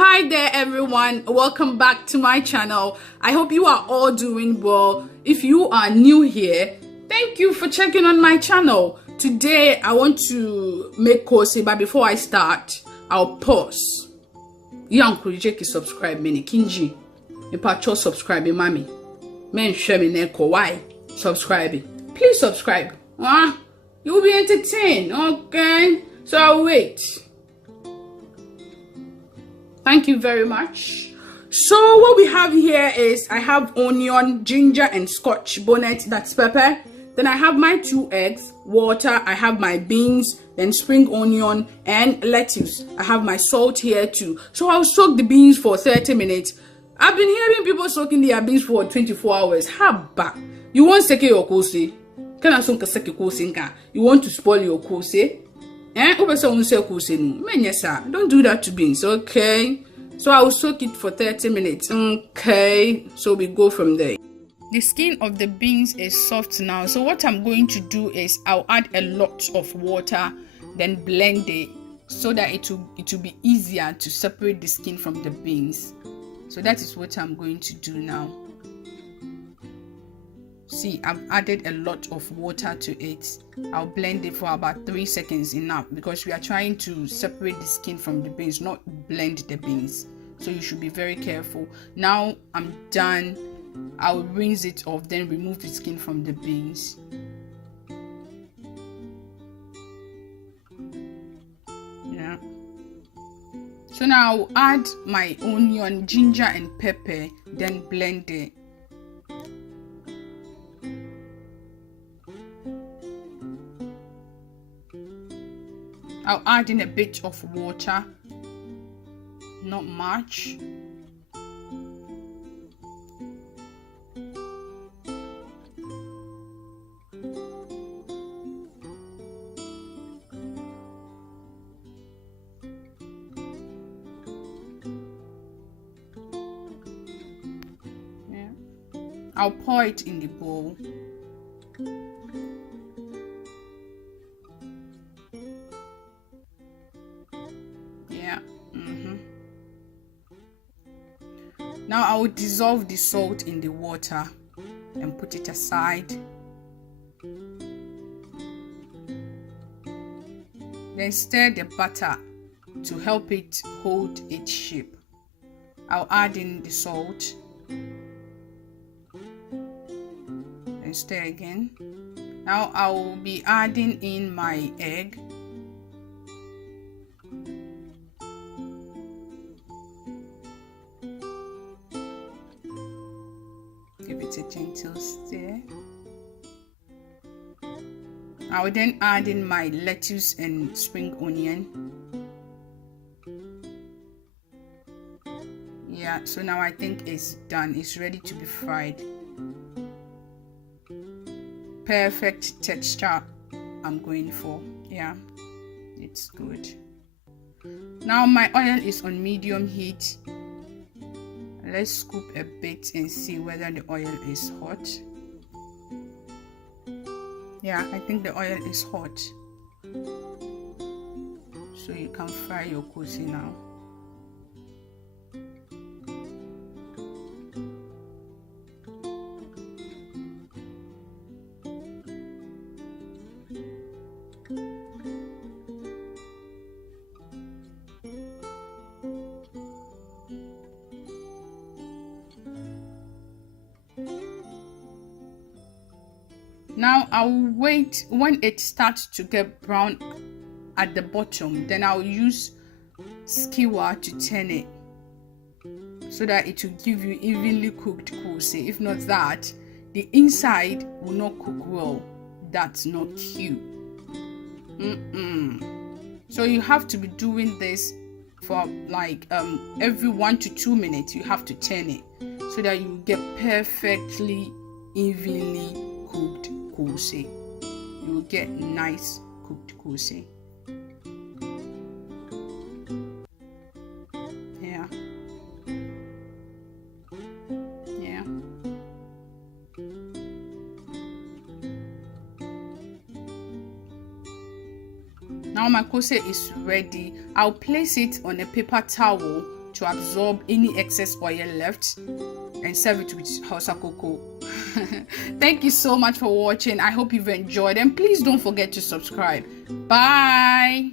Hi there everyone, welcome back to my channel. I hope you are all doing well. If you are new here, thank you for checking on my channel. Today I want to make KOOSE, but before I start, I'll pause. You encourage subscribe me kinji. Ipacho subscribe mommy. Men share me neko why subscribe. Please subscribe. You'll be entertained, okay? So I'll wait. Thank you very much. So what we have here is I have onion, ginger, and scotch bonnet, that's pepper. Then I have my 2 eggs, water, I have my beans, then spring onion and lettuce. I have my salt here too. So I'll soak the beans for 30 minutes. I've been hearing people soaking their beans for 24 hours. Haba. You want to seke your KOOSE? Can I soak seke KOOSE? You want to spoil your KOOSE? Don't do that to beans, okay? So I'll soak it for 30 minutes, okay? So we go from there. The skin of the beans is soft now, so what I'm going to do is I'll add a lot of water, then blend it so that it will be easier to separate the skin from the beans. So that is what I'm going to do now. See, I've added a lot of water to it. I'll blend it for about 3 seconds, enough, because we are trying to separate the skin from the beans, not blend the beans. So you should be very careful. Now I'm done. I'll rinse it off, then remove the skin from the beans. Yeah. So now I'll add my onion, ginger, and pepper, then blend it. I'll add in a bit of water, not much. Yeah. I'll pour it in the bowl. Now I will dissolve the salt in the water and put it aside. Then stir the butter to help it hold its shape. I'll add in the salt and stir again. Now I will be adding in my egg. Give it a gentle stir. I will then add in my lettuce and spring onion. Yeah, so now I think it's done. It's ready to be fried. Perfect texture I'm going for. Yeah, it's good. Now my oil is on medium heat. Let's scoop a bit and see whether the oil is hot. Yeah, I think the oil is hot. So you can fry your KOOSE now. Now I'll wait when it starts to get brown at the bottom. Then I'll use skewer to turn it so that it will give you evenly cooked KOOSE. If not that, the inside will not cook well. That's not cute. So you have to be doing this for like every 1 to 2 minutes. You have to turn it so that you get perfectly evenly cooked KOOSE. You will get nice cooked KOOSE. Yeah. Now my KOOSE is ready. I'll place it on a paper towel to absorb any excess oil left and serve it with Hausa cocoa. Thank you so much for watching. I hope you've enjoyed, and please don't forget to subscribe. Bye.